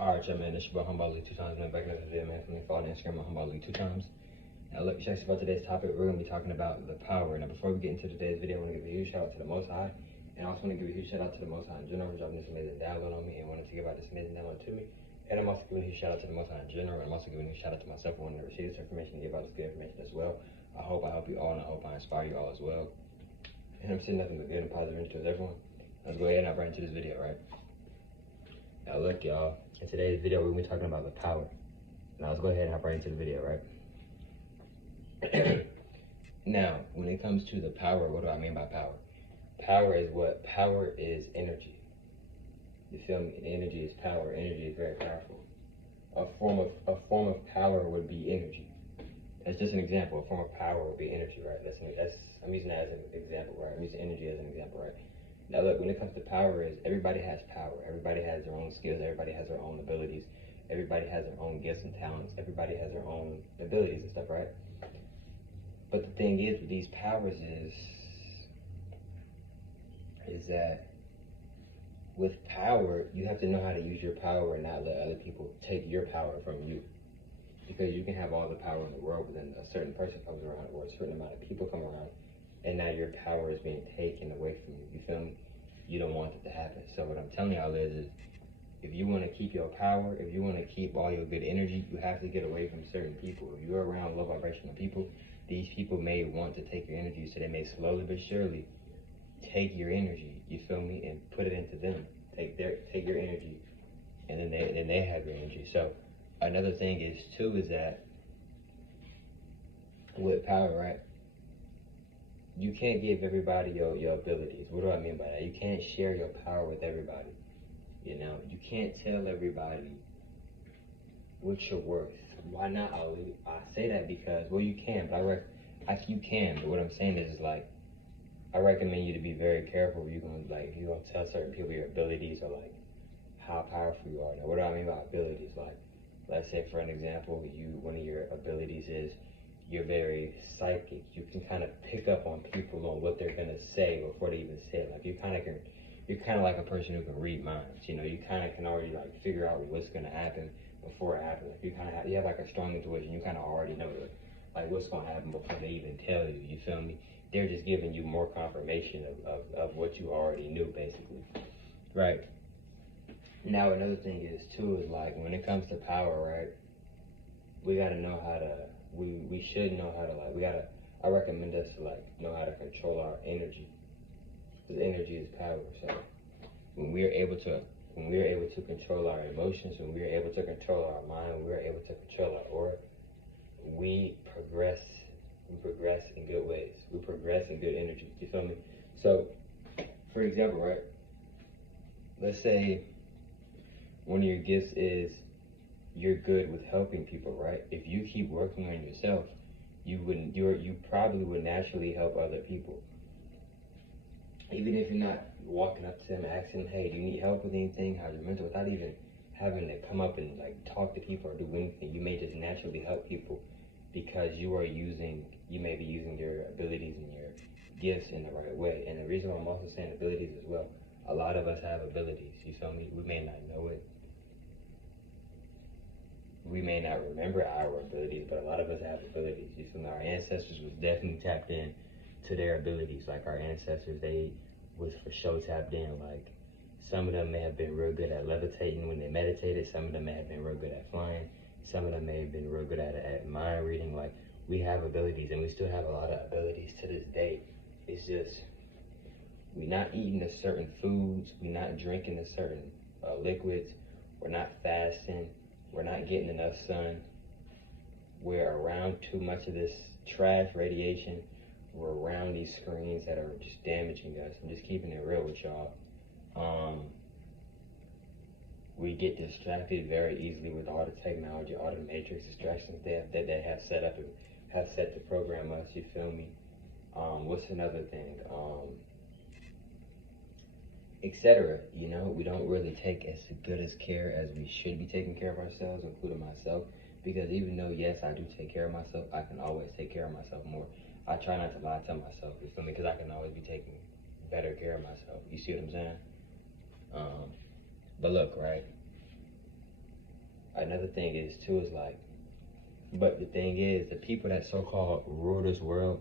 Alright, y'all, man, this your boy Humble League 2 times, man. Back in the video, man. Follow on Instagram on Humble League 2 times. Now, look, check about today's topic. We're going to be talking about the power. Now, before we get into today's video, I want to give a huge shout out to the Most High. And I also want to give a huge shout out to the Most High in general for dropping this amazing download on me and wanted to give out this amazing download to me. And I'm also giving a huge shout out to the Most High in general. And I'm also giving a huge shout out to myself for wanting to receive this information and give out this good information as well. I hope I help you all, and I hope I inspire you all as well. And I'm seeing nothing but good and positive into everyone. Let's go ahead and hop right into this video, right? Now look, y'all, in today's video, we're going to be talking about the power. Now let's go ahead and hop right into the video, right? Now, when it comes to the power, what do I mean by power? Power is what? Power is energy. You feel me? And energy is power. Energy is very powerful. A form of power would be energy. That's just an example. A form of power would be energy, right? I'm using that as an example, right? I'm using energy as an example, right? Now look, when it comes to power, everybody has power. Everybody has their own skills. Everybody has their own abilities. Everybody has their own gifts and talents. Everybody has their own abilities and stuff, right? But the thing is with these powers is that with power, you have to know how to use your power and not let other people take your power from you. Because you can have all the power in the world, but then a certain person comes around or a certain amount of people come around, and now your power is being taken away from you. You feel me? You don't want it to happen. So what I'm telling y'all is if you want to keep your power, if you want to keep all your good energy, you have to get away from certain people. If you're around low vibrational people, these people may want to take your energy, so they may slowly but surely take your energy, you feel me, and put it into them. Take your energy, and then they have your energy. So another thing is that with power, right? You can't give everybody your abilities. What do I mean by that? You can't share your power with everybody. You know, you can't tell everybody what you're worth. Why not, Ali? I say that because, well, you can, but you can, but what I'm saying is like, I recommend you to be very careful if you're gonna tell certain people your abilities or like how powerful you are. Now, what do I mean by abilities? Like, let's say for an example, one of your abilities is you're very psychic. You can kind of pick up on people on what they're gonna say before they even say it. Like you're kind of like a person who can read minds. You know, you kind of can already like figure out what's gonna happen before it happens. Like you have like a strong intuition. You kind of already know like what's gonna happen before they even tell you. You feel me? They're just giving you more confirmation of what you already knew, basically. Right. Now another thing is like when it comes to power, right? We gotta know how to. We should know how to I recommend us to like know how to control our energy, because energy is power. So when we are able to control our emotions, when we are able to control our mind, when we are able to control our aura, we progress in good ways. We progress in good energy. You feel me? So, for example, right? Let's say one of your gifts is you're good with helping people, right? If you keep working on yourself, you probably would naturally help other people. Even if you're not walking up to them asking, hey, do you need help with anything? How's your mental? Without even having to come up and like talk to people or do anything, you may just naturally help people because you may be using your abilities and your gifts in the right way. And the reason why I'm also saying abilities as well, a lot of us have abilities, you feel me? We may not know it. We may not remember our abilities, but a lot of us have abilities. You feel me? Our ancestors was definitely tapped in to their abilities. Like our ancestors, they was for sure tapped in. Like some of them may have been real good at levitating when they meditated. Some of them may have been real good at flying. Some of them may have been real good at mind reading. Like we have abilities, and we still have a lot of abilities to this day. It's just we're not eating a certain foods. We're not drinking a certain liquids. We're not fasting. We're not getting enough sun. We're around too much of this trash radiation. We're around these screens that are just damaging us. I'm just keeping it real with y'all. We get distracted very easily with all the technology, all the matrix distractions that they have set up and have set to program us. You feel me? What's another thing? Etc. You know, we don't really take as good as care as we should be taking care of ourselves, including myself. Because even though, yes, I do take care of myself, I can always take care of myself more. I try not to lie to myself, you feel me? Because I can always be taking better care of myself. You see what I'm saying? But look, right? Another thing is too is like, but the thing is, the people that so-called rule this world,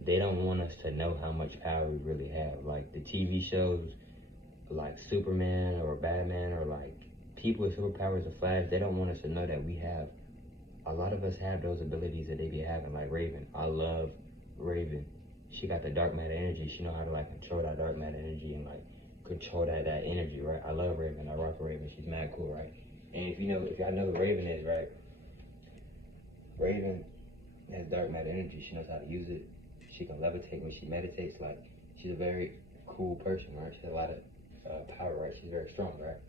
they don't want us to know how much power we really have. Like the TV shows, like Superman or Batman, or like people with superpowers, the Flash, they don't want us to know that we have. A lot of us have those abilities that they be having, like Raven. I love Raven. She got the dark matter energy. She know how to like control that dark matter energy and like control that energy, right? I love Raven. I rock Raven. She's mad cool, right? And if y'all know who Raven is, right? Raven has dark matter energy. She knows how to use it. She can levitate when she meditates. Like, she's a very cool person, right? She has a lot of power, right? She's very strong, right?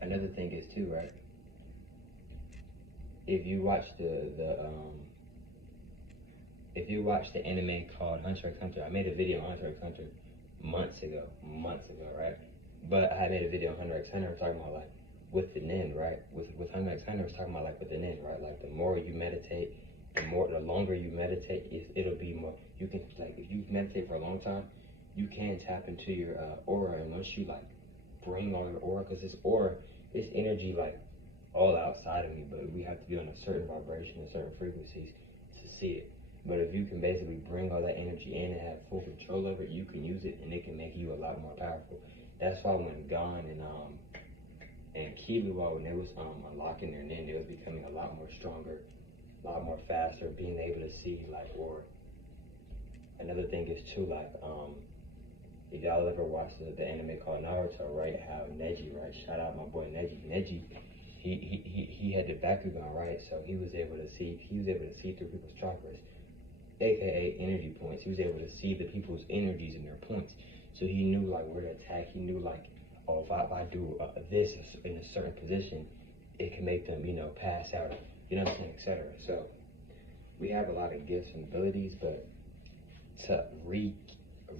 Another thing is too, right? If you watch the anime called Hunter x Hunter, I made a video on Hunter x Hunter months ago, right? But I made a video on Hunter x Hunter talking about like with the Nin, right? With Hunter x Hunter, I was talking about like with the Nin, right? Like the more you meditate, the longer you meditate, it'll be more. You can like if you meditate for a long time, you can tap into your aura, and once you like bring all your aura, because this aura, this energy like all outside of me, but we have to be on a certain vibration, a certain frequencies to see it. But if you can basically bring all that energy in and have full control over it, you can use it, and it can make you a lot more powerful. That's why when Gon and Killua, when they was unlocking their Nin, they was becoming a lot more stronger, a lot more faster, being able to see like aura. Another thing is too like if y'all ever watched the anime called Naruto, right? How Neji, right? Shout out my boy Neji. Neji, he had the Bakugan, right? So he was able to see through people's chakras, aka energy points. He was able to see the people's energies and their points. So he knew like where to attack. He knew like, oh, if I do this in a certain position, it can make them, pass out. You know what I'm saying, etc. So we have a lot of gifts and abilities, but to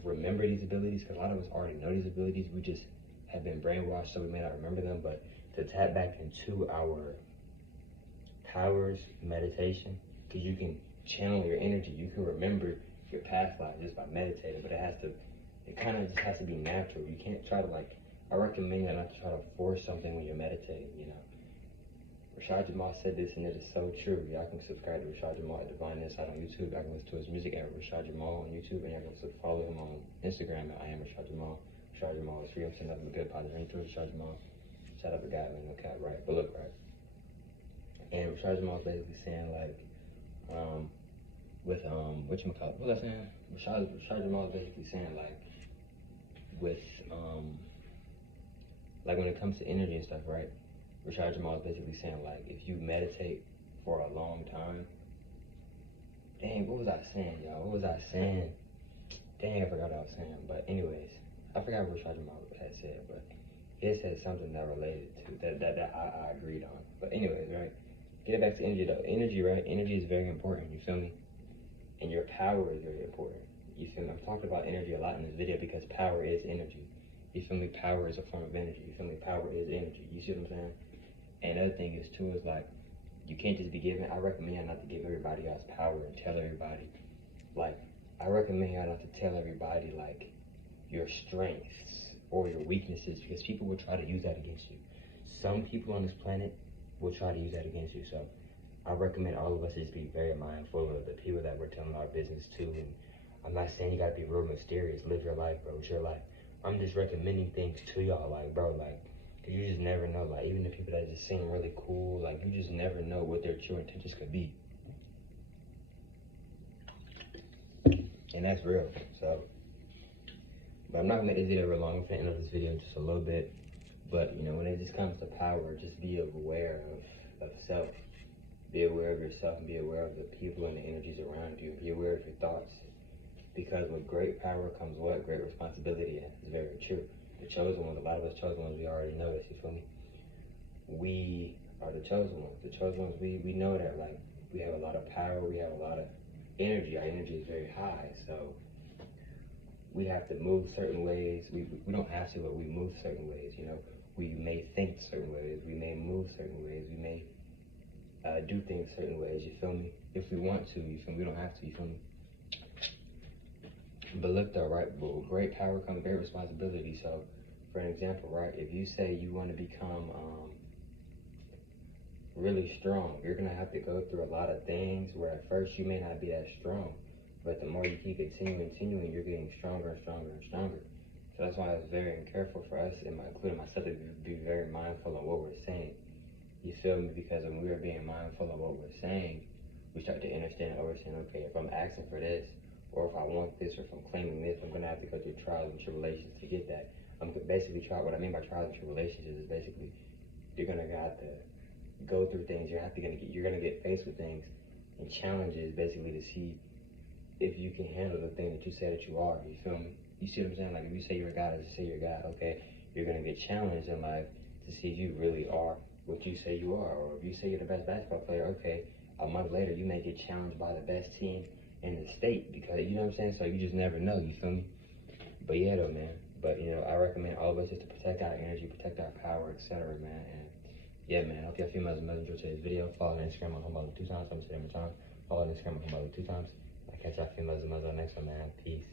remember these abilities, because a lot of us already know these abilities, we just have been brainwashed, so we may not remember them. But to tap back into our powers, meditation, because you can channel your energy, you can remember your past life just by meditating, but it kind of just has to be natural. You can't try to like, I recommend you not to try to force something when you're meditating, Rashad Jamal said this, and it is so true. Y'all can subscribe to Rashad Jamal at Divine Insight on YouTube. Y'all can listen to his music at Rashad Jamal on YouTube, and y'all can follow him on Instagram at I am Rashad Jamal. Rashad Jamal is free. I'm sending nothing but good positive energy. Rashad Jamal. Shout out to God, man, no cap, right? But look, right? And Rashad Jamal is basically saying like, whatchamacallit, what was I saying? Rashad Jamal is basically saying like, with like when it comes to energy and stuff, right? Rashad Jamal is basically saying like, if you meditate for a long time, dang, what was I saying, y'all? What was I saying? Dang, I forgot what I was saying. But anyways, I forgot what Rashad Jamal had said, but he said something that related to that I agreed on. But anyways, right? Get it back to energy though. Energy, right? Energy is very important. You feel me? And your power is very important. You feel me? I've talked about energy a lot in this video because power is energy. You feel me? Power is a form of energy. You feel me? Power is energy. You see what I'm saying? And another thing is too is like, you can't just be giving. I recommend y'all not to give everybody else power and tell everybody. Like, I recommend y'all not to tell everybody like your strengths or your weaknesses, because people will try to use that against you. Some people on this planet will try to use that against you. So I recommend all of us just be very mindful of the people that we're telling our business to. And I'm not saying you gotta be real mysterious. Live your life, bro. It's your life. I'm just recommending things to y'all, like, bro, like, cause you just never know, like, even the people that just seem really cool, like, you just never know what their true intentions could be. And that's real, so. But I'm not gonna make this video real long. I'm gonna end up this video in just a little bit. But, when it just comes to power, just be aware of self. Be aware of yourself and be aware of the people and the energies around you. Be aware of your thoughts. Because with great power comes what? Great responsibility. And it's very true. The chosen ones, a lot of us chosen ones, we already know this, you feel me? We are the chosen ones. The chosen ones, we know that, like, we have a lot of power, we have a lot of energy. Our energy is very high, so we have to move certain ways. We don't have to, but we move certain ways, We may think certain ways, we may move certain ways, we may do things certain ways, you feel me? If we want to, you feel me? We don't have to, you feel me? But look though, right, with great power comes great responsibility. So for an example, right? If you say you want to become really strong, you're gonna have to go through a lot of things where at first you may not be that strong, but the more you keep continuing, you're getting stronger and stronger and stronger. So that's why it's very careful for us, and including myself, to be very mindful of what we're saying. You feel me? Because when we are being mindful of what we're saying, we start to understand, oh, we're saying, okay, if I'm asking for this, or if I want this, or if I'm claiming this, I'm gonna have to go through trials and tribulations to get that. I'm basically what I mean by trials and tribulations is basically you're gonna have to go through things. You're gonna get faced with things and challenges, basically, to see if you can handle the thing that you say that you are. You feel me? You see what I'm saying? Like, if you say you're a God, just say you're God. Okay, you're gonna get challenged in life to see if you really are what you say you are. Or if you say you're the best basketball player, okay, a month later you may get challenged by the best team in the state, because you know what I'm saying. So you just never know. You feel me? But yeah, though, man. But you know, I recommend all of us just to protect our energy, protect our power, etc., man. And yeah, man. I hope y'all females enjoyed today's video. Follow on Instagram on Humble 2 times. I'm saying it 2 times. Follow on Instagram on Humble 2 times. I'll catch y'all females on the next one, man. Peace.